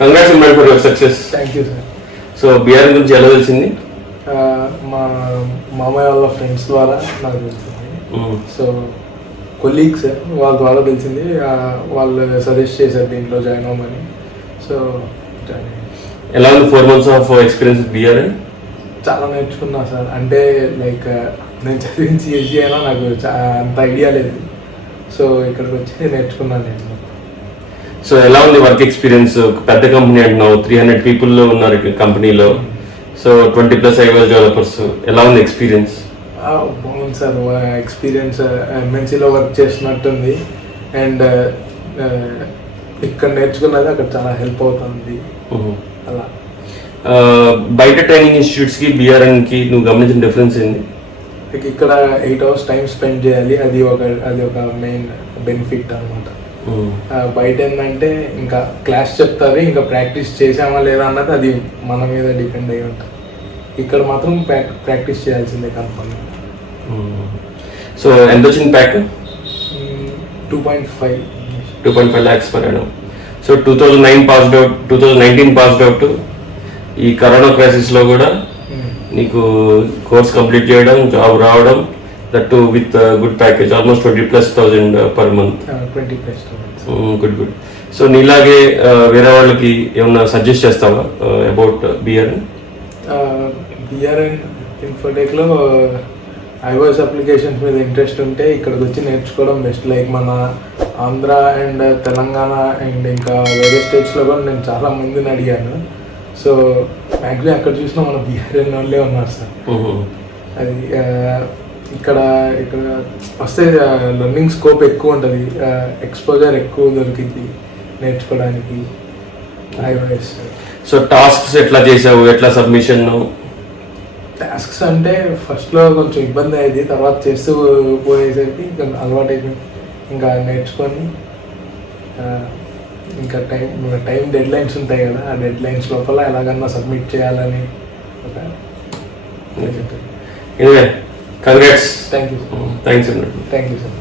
Congrats Imran for your success. Thank you sir. So BR గురించి ఎలా తెలిసింది? మా మామయ్య వాళ్ళ ఫ్రెండ్స్ ద్వారా నాకు తెలిసింది. సో కొలీగ్స్ వాళ్ళ ద్వారా తెలిసింది. వాళ్ళు సజెస్ట్ చేశారు దీంట్లో జాయిన్ అవ్వమని. సో ఎలా ఉంది 4 months ఆఫ్ ఎక్స్పీరియన్స్ బీఆర్? చాలా నేర్చుకున్నా సార్. అంటే లైక్ నేను చదివిన CSE అయినా నాకు అంత ఐడియా లేదు. సో ఇక్కడికి వచ్చి నేర్చుకున్నాను నేను. సో ఎలా ఉంది వర్క్ ఎక్స్పీరియన్స్? పెద్ద కంపెనీ అంటున్నావు, 300 people ఉన్నారు కంపెనీలో. So 20+ iOS developers. ఎలా ఉంది ఎక్స్పీరియన్స్? బాగుంది సార్. ఎక్స్పీరియన్స్ MNCలో వర్క్ చేసినట్టుంది. అండ్ ఇక్కడ నేర్చుకున్నది అక్కడ చాలా హెల్ప్ అవుతుంది. అలా బయట ట్రైనింగ్ ఇన్స్టిట్యూట్స్కి బీఆర్ఎన్కి నువ్వు గమనించిన డిఫరెన్స్ ఏంటి? ఇక్కడ 8 hours టైం స్పెండ్ చేయాలి. అది ఒక మెయిన్ బెనిఫిట్ అనమాట. బయట ఏంటంటే ఇంకా క్లాస్ చెప్తారు, ఇంకా ప్రాక్టీస్ చేసామా లేదా అన్నది అది మన మీద డిపెండ్ అయి ఉంటుంది. ఇక్కడ మాత్రం ప్రాక్టీస్ చేయాల్సిందే కన్ఫర్మ్. సో ఎంత వచ్చింది pack? 2.5 lakhs per annum. So 2019 passed out. ఈ కరోనా క్రైసిస్లో కూడా నీకు కోర్స్ కంప్లీట్ చేయడం, జాబ్ రావడం, that to with good package, almost 20,000 per month. 20,000. Good. So నీలాగే వేరే వాళ్ళకి ఏమన్నా సజెస్ట్ చేస్తావా about BRN? BRN ఇన్ఫోటెక్లో iOS applications మీద ఇంట్రెస్ట్ ఉంటే ఇక్కడికి వచ్చి నేర్చుకోవడం బెస్ట్. లైక్ మన ఆంధ్ర అండ్ తెలంగాణ అండ్ ఇంకా వేరే స్టేట్స్లో కూడా నేను చాలా మందిని అడిగాను. సో మ్యాక్సిమం ఎక్కడ చూసినా మన బీఆర్ఎన్ వాళ్ళే ఉన్నారు సార్. అది ఇక్కడ వస్తే లెర్నింగ్ స్కోప్ ఎక్కువ ఉంటుంది, ఎక్స్పోజర్ ఎక్కువ దొరికింది నేర్చుకోవడానికి iOS. సో టాస్క్స్ ఎట్లా చేసావు? ఎట్లా సబ్మిషన్? టాస్క్స్ అంటే ఫస్ట్లో కొంచెం ఇబ్బంది అయ్యేది, తర్వాత చేస్తూ పోయేసరికి అలవాటు అయిపోయింది. ఇంకా నేర్చుకొని ఇంకా టైం డెడ్ లైన్స్ ఉంటాయి కదా, ఆ డెడ్ లైన్స్ లోపల ఎలాగన్నా సబ్మిట్ చేయాలని ఒక congrats. Thank you. Thanks. Thank you sir.